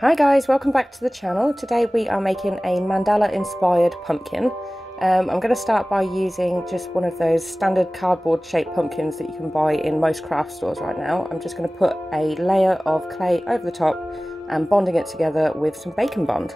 Hi guys, welcome back to the channel. Today we are making a mandala inspired pumpkin. I'm going to start by using just one of those standard cardboard shaped pumpkins that you can buy in most craft stores right now. I'm just going to put a layer of clay over the top and bonding it together with some bacon bond.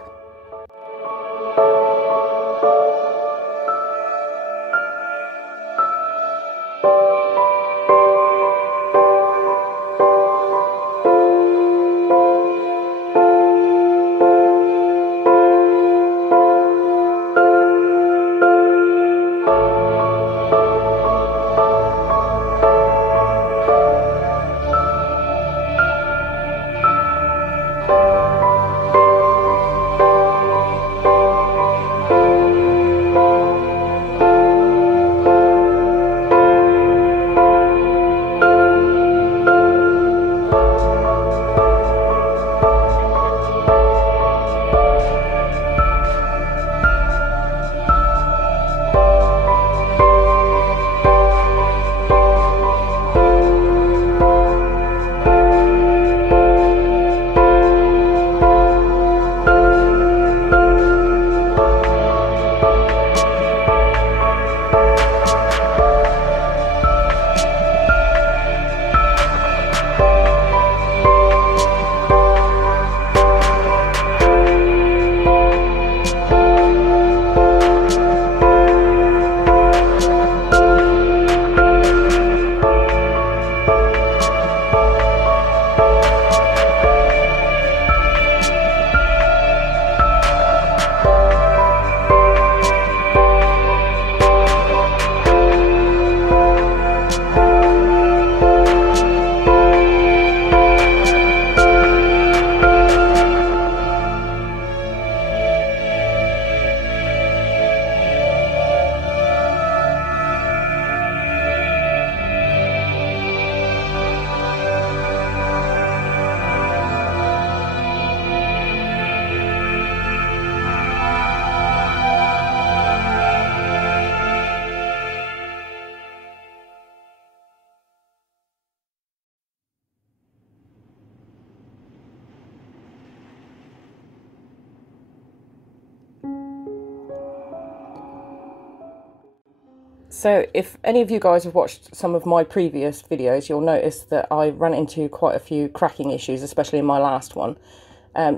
So if any of you guys have watched some of my previous videos, you'll notice that I ran into quite a few cracking issues, especially in my last one.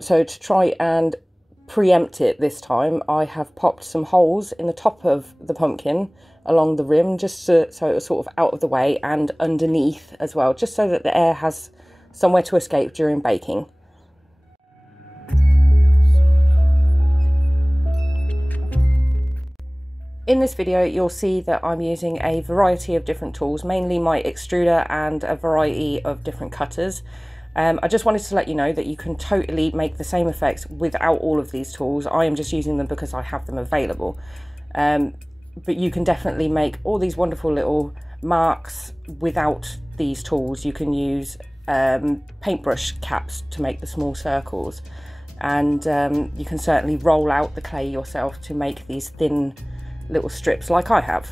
So to try and preempt it this time, I have popped some holes in the top of the pumpkin along the rim, just so it was sort of out of the way, and underneath as well, just so that the air has somewhere to escape during baking. In this video, you'll see that I'm using a variety of different tools, mainly my extruder and a variety of different cutters. I just wanted to let you know that you can totally make the same effects without all of these tools. I am just using them because I have them available. But you can definitely make all these wonderful little marks without these tools. You can use paintbrush caps to make the small circles. And you can certainly roll out the clay yourself to make these thin little strips like I have.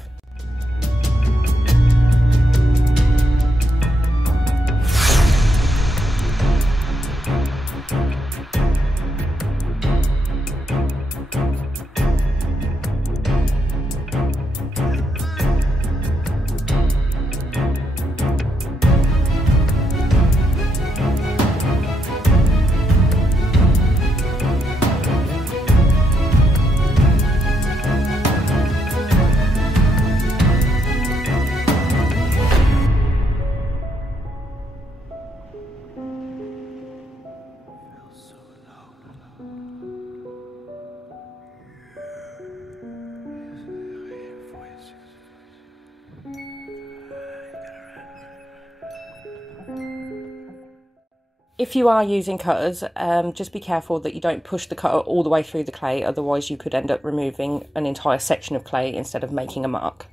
If you are using cutters, just be careful that you don't push the cutter all the way through the clay, otherwise you could end up removing an entire section of clay instead of making a mark.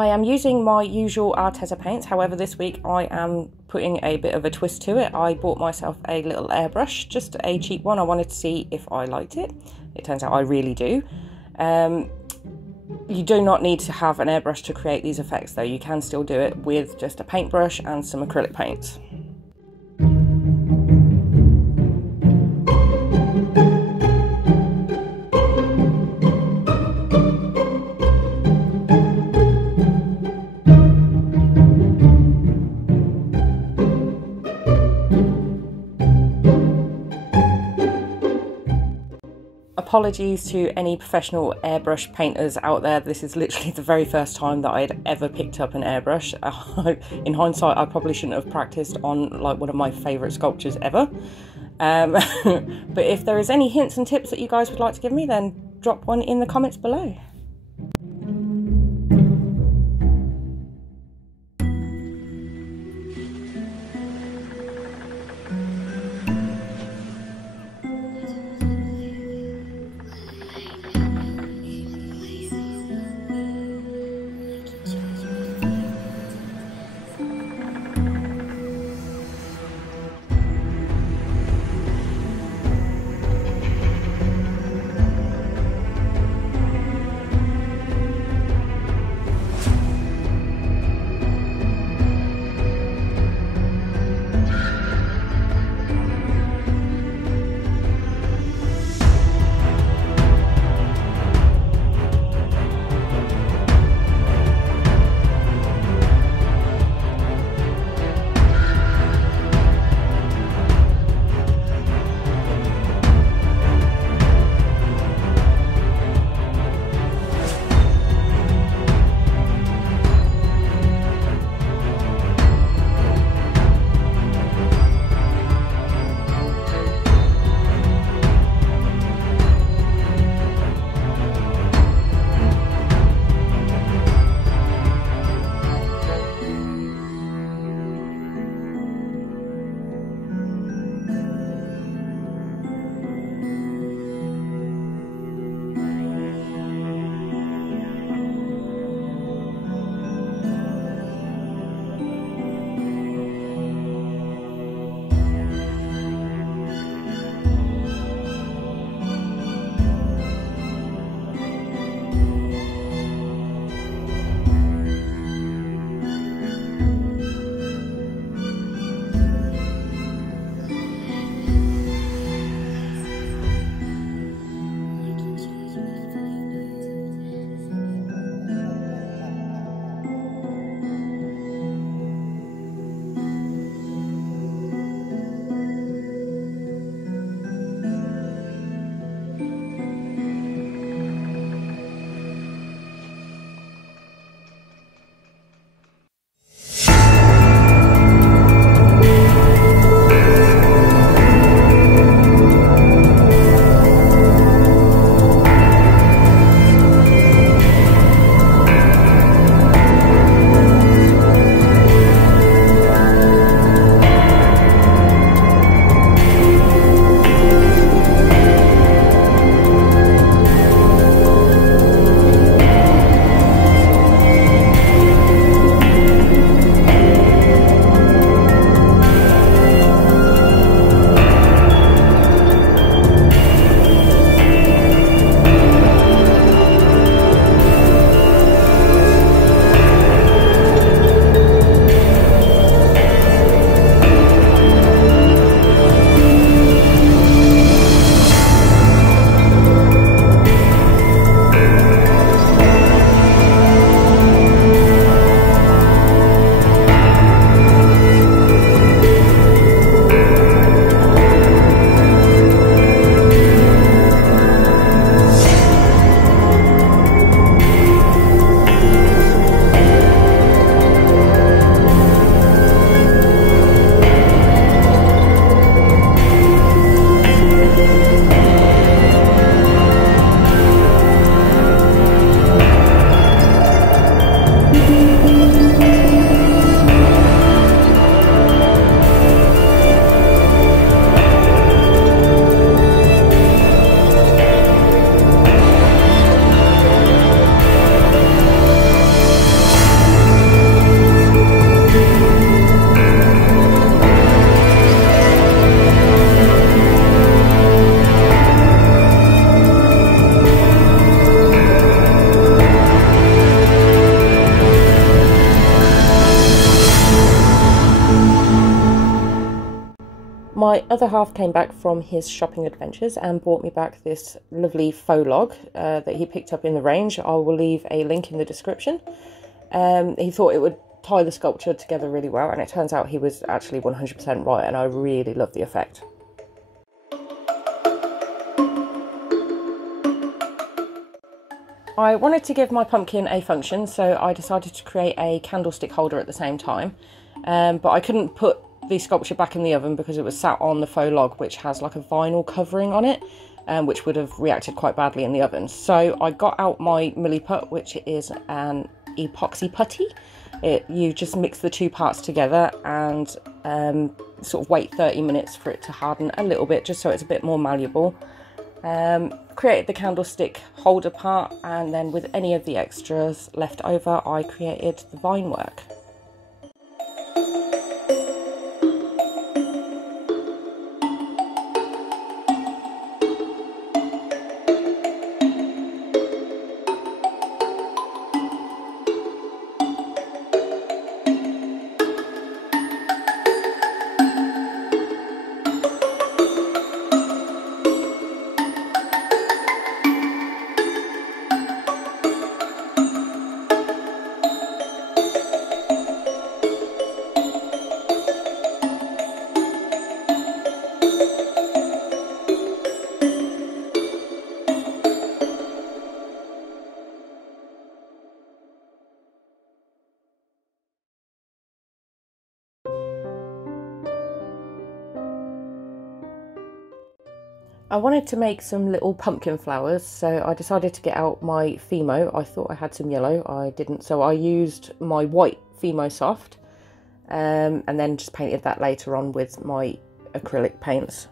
I am using my usual Arteza paints, however this week I am putting a bit of a twist to it. I bought myself a little airbrush, just a cheap one. I wanted to see if I liked it. It turns out I really do. You do not need to have an airbrush to create these effects though. You can still do it with just a paintbrush and some acrylic paints. Apologies to any professional airbrush painters out there. This is literally the very first time that I had ever picked up an airbrush. In hindsight, I probably shouldn't have practiced on like one of my favourite sculptures ever. But if there is any hints and tips that you guys would like to give me, then drop one in the comments below. My other half came back from his shopping adventures and brought me back this lovely faux log that he picked up in the range. I will leave a link in the description. He thought it would tie the sculpture together really well, and it turns out he was actually 100% right, and I really love the effect. I wanted to give my pumpkin a function, so I decided to create a candlestick holder at the same time, but I couldn't put the sculpture back in the oven because it was sat on the faux log, which has like a vinyl covering on it, which would have reacted quite badly in the oven. So I got out my milliput, which is an epoxy putty. You just mix the two parts together and sort of wait 30 minutes for it to harden a little bit, just so it's a bit more malleable. Created the candlestick holder part, and then with any of the extras left over, I created the vine work. I wanted to make some little pumpkin flowers, so I decided to get out my Fimo. I thought I had some yellow, I didn't, so I used my white Fimo Soft, and then just painted that later on with my acrylic paints.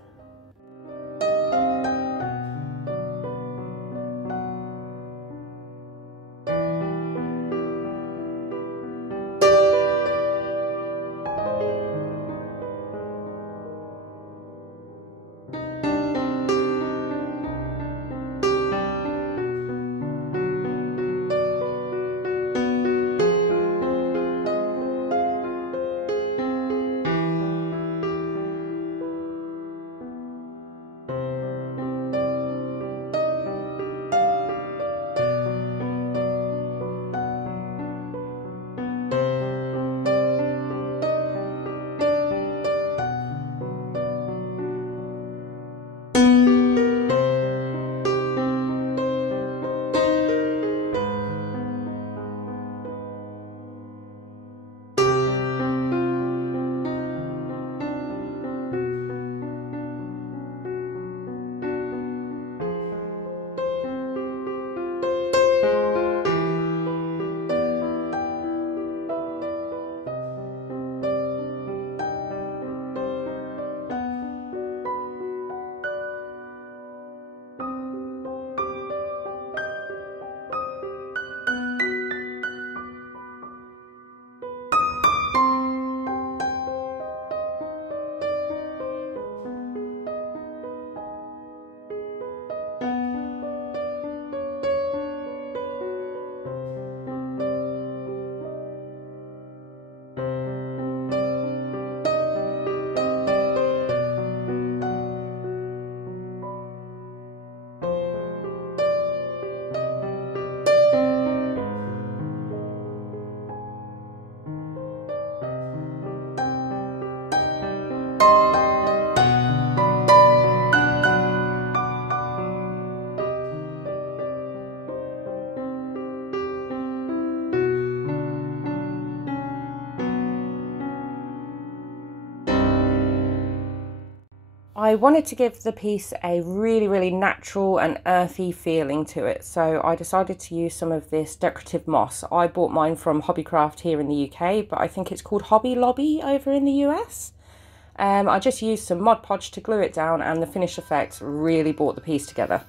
I wanted to give the piece a really natural and earthy feeling to it, so I decided to use some of this decorative moss. I bought mine from Hobbycraft here in the UK, but I think it's called Hobby Lobby over in the US. I just used some Mod Podge to glue it down, and the finished effect really brought the piece together.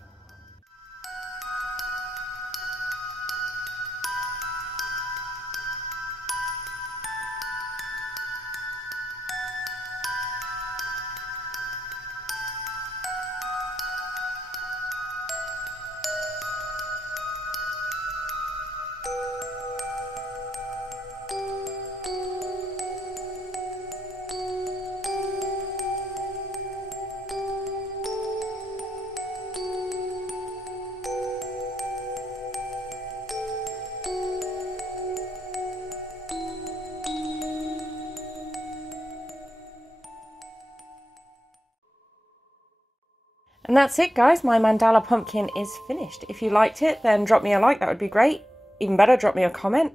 that's it, guys. My mandala pumpkin is finished. If you liked it, then drop me a like. That would be great. Even better, drop me a comment.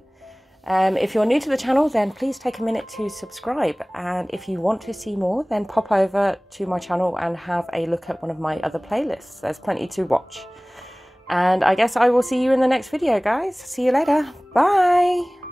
If you're new to the channel, then please take a minute to subscribe. And if you want to see more, then pop over to my channel and have a look at one of my other playlists. There's plenty to watch. And I guess I will see you in the next video, guys. See you later. Bye.